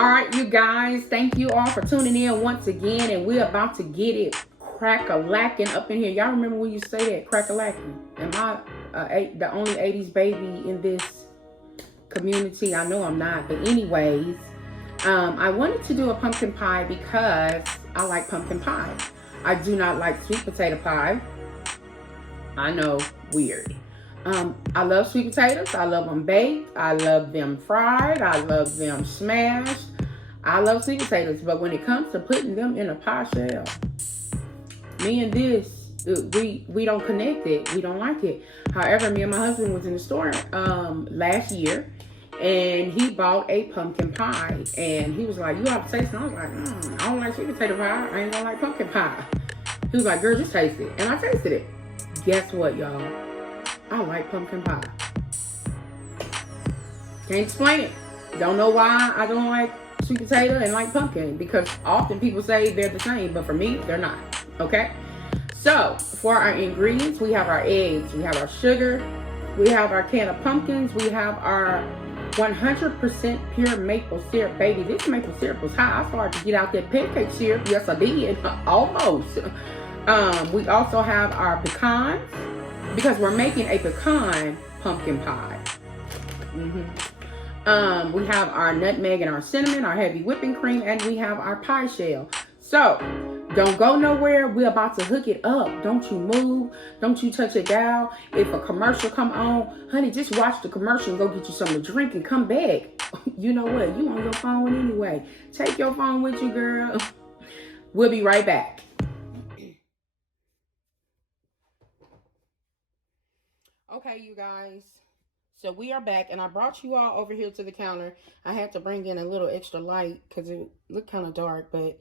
All right, you guys, thank you all for tuning in once again, and we're about to get it crack-a-lacking up in here. Y'all remember when you say that, crack-a-lacking? Am I the only 80s baby in this community? I know I'm not, but anyways, I wanted to do a pumpkin pie because I like pumpkin pie. I do not like sweet potato pie. I know, weird. I love sweet potatoes. I love them baked. I love them fried. I love them smashed. I love sweet potatoes, but when it comes to putting them in a pie shell, me and this, we don't connect it. We don't like it. However, me and my husband was in the store last year, and he bought a pumpkin pie, and he was like, "You have to taste it." And I was like, "I don't like sweet potato pie. I ain't gonna like pumpkin pie." He was like, "Girl, just taste it," and I tasted it. Guess what, y'all? I like pumpkin pie. Can't explain it. Don't know why I don't like sweet potato and like pumpkin, because often people say they're the same, but for me, they're not. Okay? So, for our ingredients, we have our eggs, we have our sugar, we have our can of pumpkins, we have our 100% pure maple syrup. Baby, this maple syrup was high. I started to get out that pancake syrup. Yes, I did. Almost. We also have our pecans, because we're making a pecan pumpkin pie. We have our nutmeg and our cinnamon, our heavy whipping cream, and we have our pie shell. So, don't go nowhere. We're about to hook it up. Don't you move. Don't you touch it down. If a commercial come on, honey, just watch the commercial and go get you something to drink and come back. You know what? You on your phone anyway. Take your phone with you, girl. We'll be right back. Okay, you guys. So we are back, and I brought you all over here to the counter. I had to bring in a little extra light because it looked kind of dark, but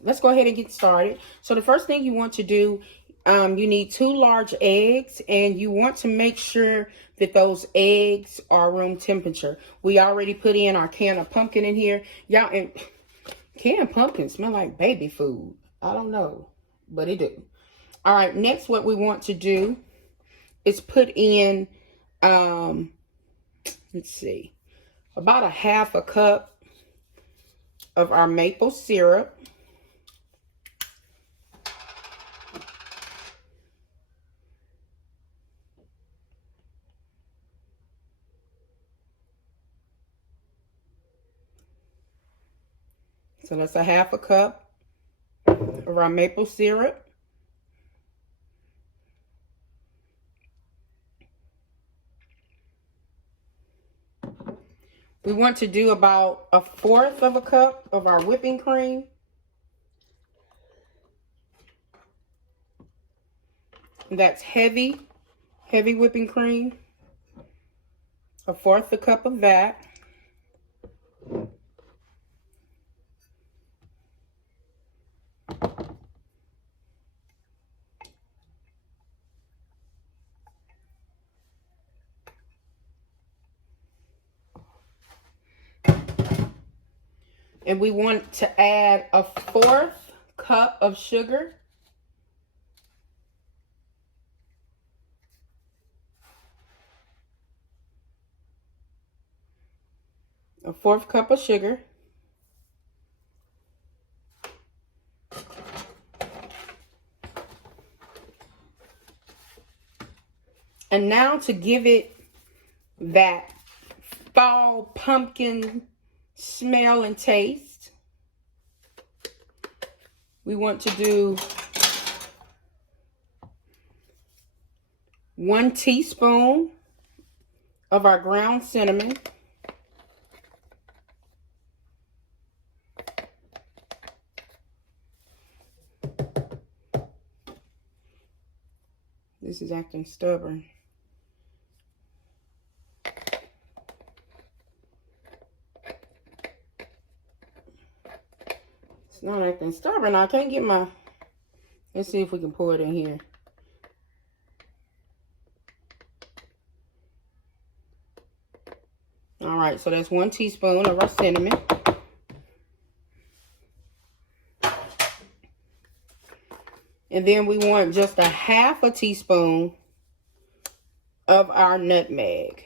let's go ahead and get started. So the first thing you want to do, you need 2 large eggs, and you want to make sure that those eggs are room temperature. We already put in our can of pumpkin in here. Y'all, and canned pumpkin smell like baby food. I don't know, but it do. All right, next what we want to do is put in, let's see, about a half a cup of our maple syrup. So that's a half a cup of our maple syrup. We want to do about 1/4 of a cup of our whipping cream. That's heavy whipping cream. 1/4 a cup of that. And we want to add 1/4 cup of sugar. A 1/4 cup of sugar. And now to give it that fall pumpkin smell and taste, we want to do 1 teaspoon of our ground cinnamon. This is acting stubborn. It's not acting stubborn. I can't get my... Let's see if we can pour it in here. All right, so that's 1 teaspoon of our cinnamon. And then we want just a 1/2 teaspoon of our nutmeg.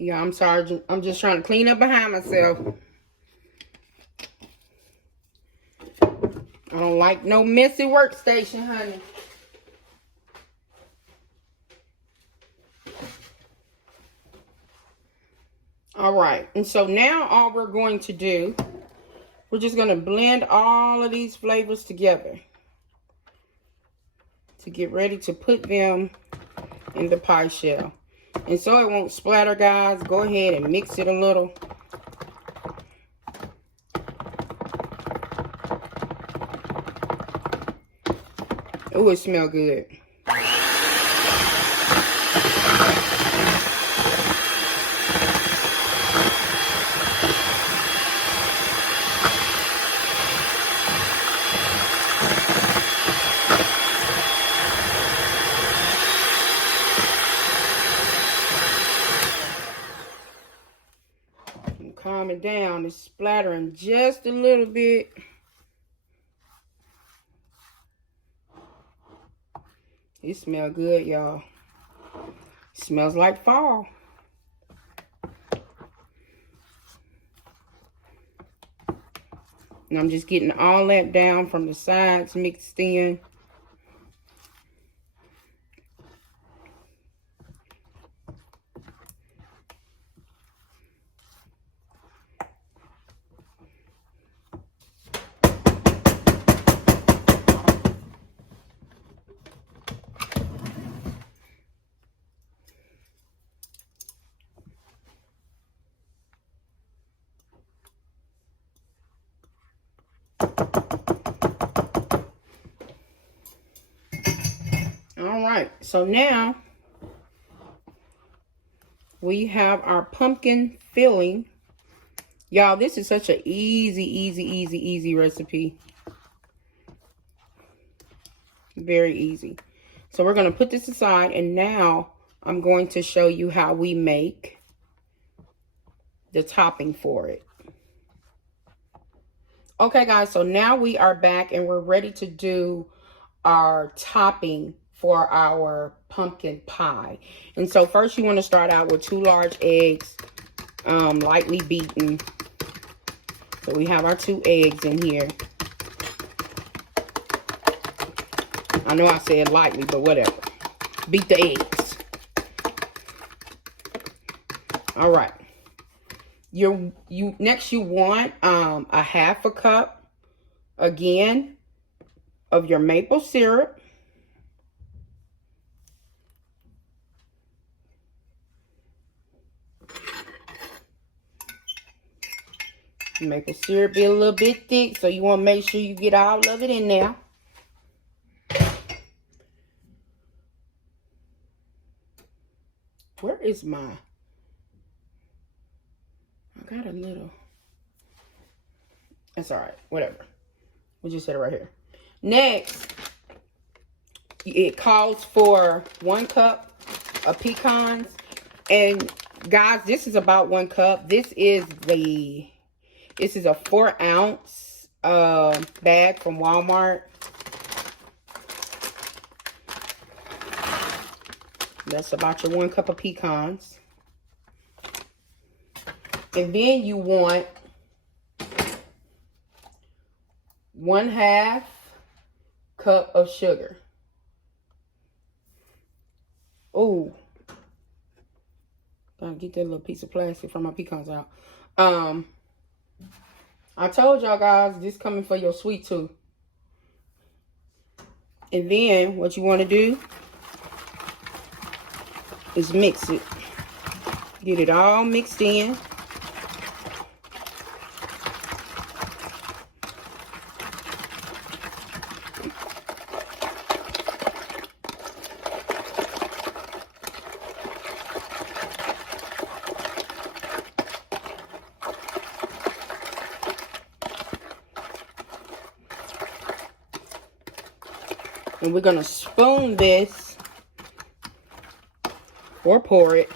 Yeah, I'm sorry. I'm just trying to clean up behind myself. I don't like no messy workstation, honey. All right. And so now all we're going to do, we're just going to blend all of these flavors together to get ready to put them in the pie shell. And so it won't splatter, guys, go ahead and mix it a little. Oh, it smells good. Calm it down. It's splattering just a little bit. It smells good, y'all. Smells like fall. And I'm just getting all that down from the sides mixed in. All right, so now we have our pumpkin filling. Y'all, this is such an easy recipe. Very easy. So we're going to put this aside, and now I'm going to show you how we make the topping for it. Okay, guys, so now we are back and we're ready to do our topping for our pumpkin pie. And so first you want to start out with 2 large eggs, lightly beaten. So we have our 2 eggs in here. I know I said lightly, but whatever. Beat the eggs. All right. Next you want a 1/2 cup again of your maple syrup. Maple syrup be a little bit thick, so you want to make sure you get all of it in there. Where is my... I got a little... That's all right. Whatever. We'll just set it right here. Next, it calls for 1 cup of pecans. And guys, this is about 1 cup. This is a 4-ounce bag from Walmart. That's about your 1 cup of pecans. And then you want 1/2 cup of sugar. Oh, gotta get that little piece of plastic from my pecans out. I told y'all guys, this coming for your sweet tooth. And then what you want to do is mix it. Get it all mixed in. And we're going to spoon this or pour it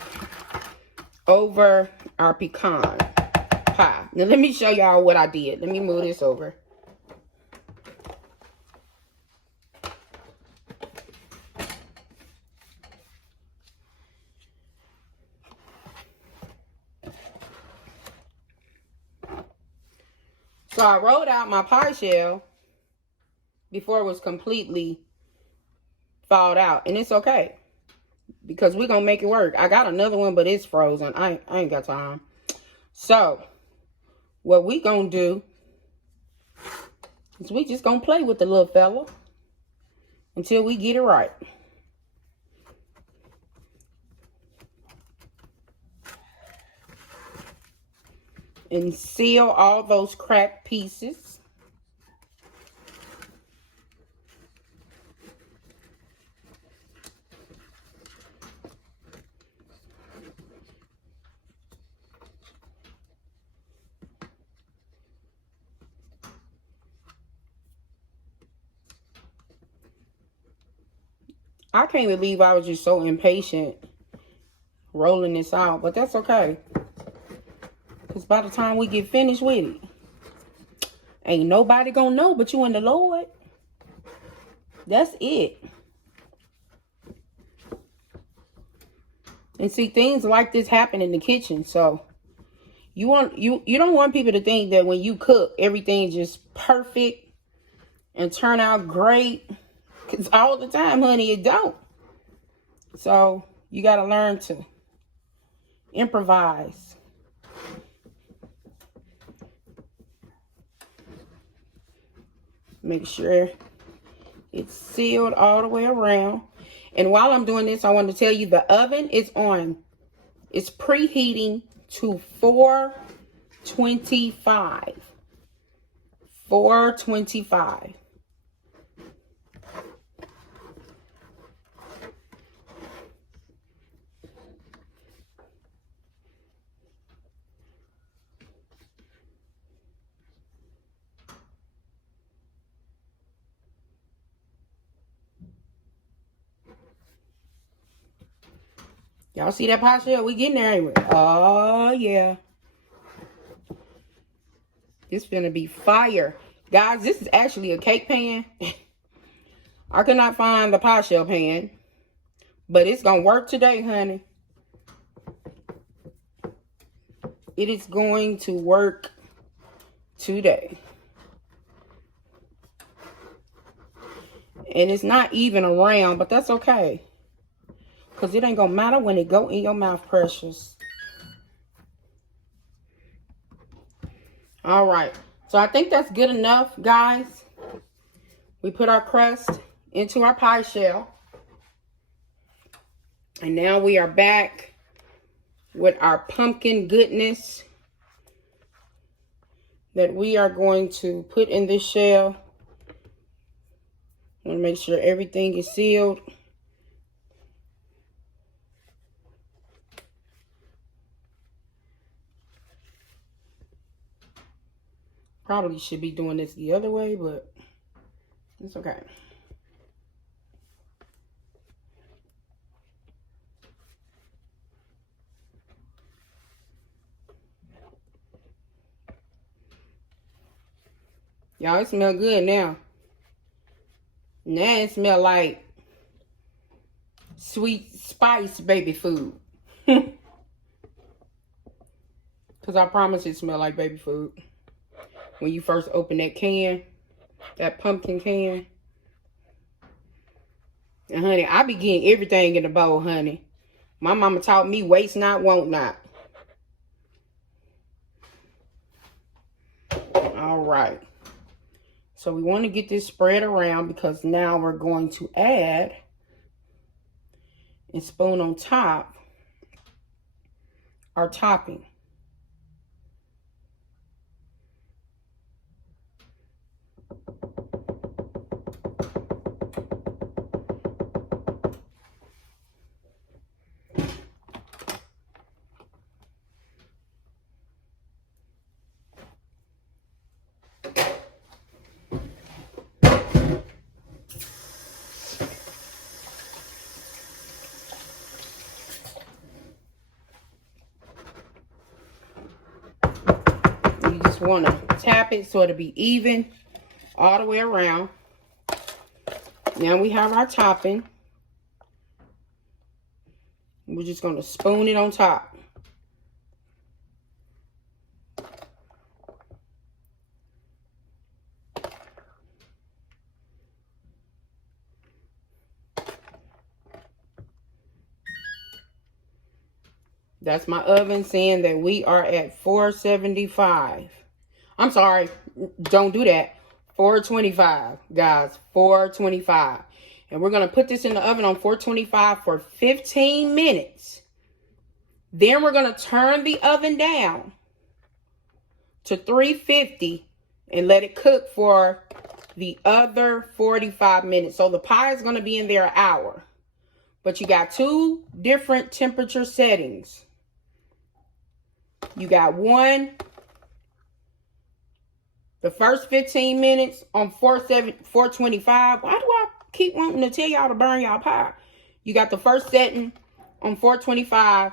over our pecan pie. Now, let me show y'all what I did. Let me move this over. So I rolled out my pie shell before it was completely thawed out. And it's okay, because we're going to make it work. I got another one, but it's frozen. I ain't got time. So what we going to do is we just going to play with the little fella until we get it right. And seal all those cracked pieces. I can't believe I was just so impatient rolling this out, but that's okay. Because by the time we get finished with it, ain't nobody gonna know but you and the Lord. That's it. And see, things like this happen in the kitchen. So you don't want people to think that when you cook, everything's just perfect and turn out great. Because all the time, honey, it don't. So you got to learn to improvise. Make sure it's sealed all the way around. And while I'm doing this, I want to tell you the oven is on. It's preheating to 425. 425. Y'all see that pie shell? We getting there, ain't we? Oh, yeah. This finna be fire. Guys, this is actually a cake pan. I could not find the pie shell pan. But it's gonna work today, honey. It is going to work today. And it's not even around, but that's okay. Because it ain't going to matter when it go in your mouth, precious. All right. So I think that's good enough, guys. We put our crust into our pie shell. And now we are back with our pumpkin goodness that we are going to put in this shell. I want to make sure everything is sealed. Probably should be doing this the other way, but it's okay. Y'all, it smells good now. Now it smells like sweet spice baby food. Because I promise it smells like baby food. When you first open that can, that pumpkin can. And honey, I be getting everything in the bowl, honey. My mama taught me waste not, want not. All right. So we want to get this spread around because now we're going to add and spoon on top our topping. You just want to tap it so it'll be even all the way around. Now we have our topping. We're just going to spoon it on top. That's my oven saying that we are at 475. I'm sorry. Don't do that. 425, guys. 425. And we're going to put this in the oven on 425 for 15 minutes. Then we're going to turn the oven down to 350 and let it cook for the other 45 minutes. So the pie is going to be in there an hour. But you got two different temperature settings. You got one, the first 15 minutes on 425. Why do I keep wanting to tell y'all to burn y'all pie? You got the first setting on 425.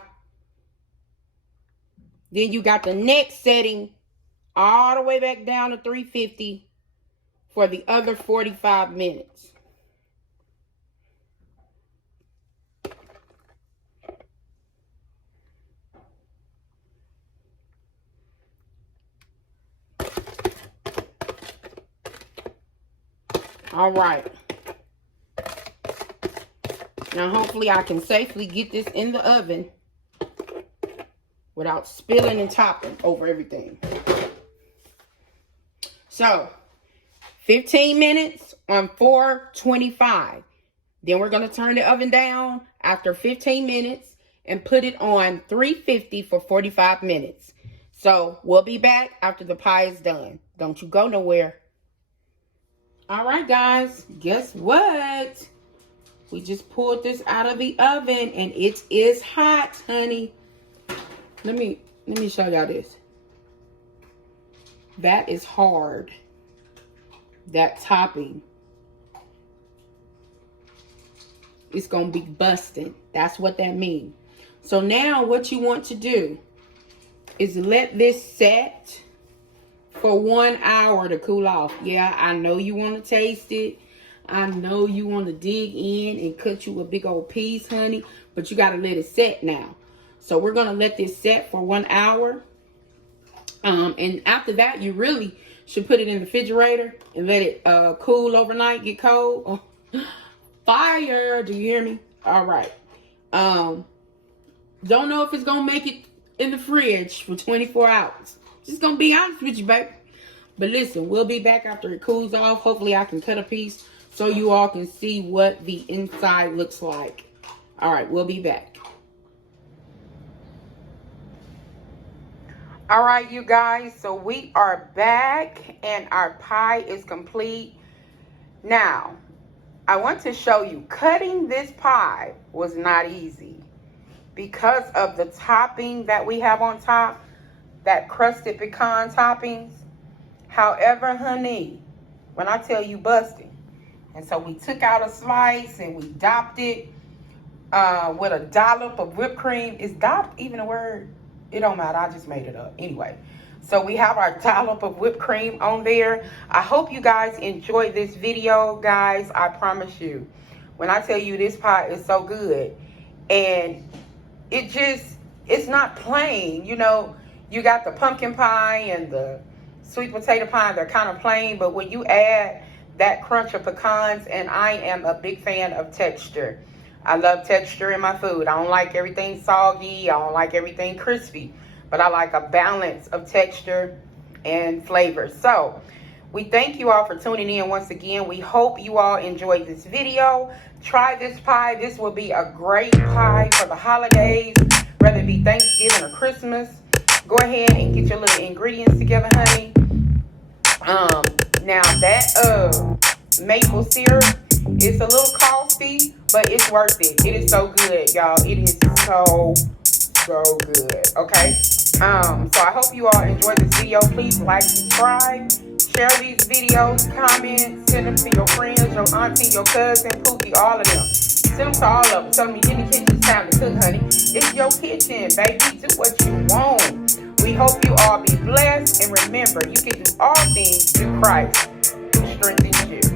Then you got the next setting all the way back down to 350 for the other 45 minutes. All right. Now, hopefully I can safely get this in the oven without spilling and topping over everything. So, 15 minutes on 425. Then we're going to turn the oven down after 15 minutes and put it on 350 for 45 minutes. So, we'll be back after the pie is done. Don't you go nowhere. All right, guys. Guess what? We just pulled this out of the oven and it is hot, honey. Let me show y'all this. That is hard. That topping. It's going to be busting. That's what that means. So now what you want to do is let this set for 1 hour to cool off. Yeah, I know you want to taste it. I know you want to dig in and cut you a big old piece, honey. But you got to let it set now. So we're going to let this set for 1 hour. And after that, you really should put it in the refrigerator and let it cool overnight, get cold. Oh, fire. Do you hear me? All right. Don't know if it's going to make it in the fridge for 24 hours. Just going to be honest with you, baby. But listen, we'll be back after it cools off. Hopefully I can cut a piece so you all can see what the inside looks like. All right, we'll be back. All right, you guys, so we are back and our pie is complete. Now, I want to show you, cutting this pie was not easy because of the topping that we have on top, that crusted pecan toppings. However, honey, when I tell you busting, and so we took out a slice and we dopped it with a dollop of whipped cream. Is dopped even a word? It don't matter. I just made it up. Anyway, so we have our dollop of whipped cream on there. I hope you guys enjoyed this video, guys. I promise you, when I tell you this pie is so good, and it's not plain. You know, you got the pumpkin pie and the sweet potato pie. They're kind of plain, but when you add that crunch of pecans, and I am a big fan of texture. I love texture in my food. I don't like everything soggy. I don't like everything crispy. But I like a balance of texture and flavor. So, we thank you all for tuning in once again. We hope you all enjoyed this video. Try this pie. This will be a great pie for the holidays, whether it be Thanksgiving or Christmas. Go ahead and get your little ingredients together, honey. Now that maple syrup, it's a little costly, but it's worth it. It is so good, y'all. It is so good. Okay. So I hope you all enjoyed this video. Please like, subscribe, share these videos, comment, send them to your friends, your auntie, your cousin, Pookie, all of them. Send them to all of them. Tell them you in the kitchen, it's time to cook, honey. It's your kitchen, baby. Do what you want. We hope you all be blessed, and remember, you can do all things through Christ who strengthens you.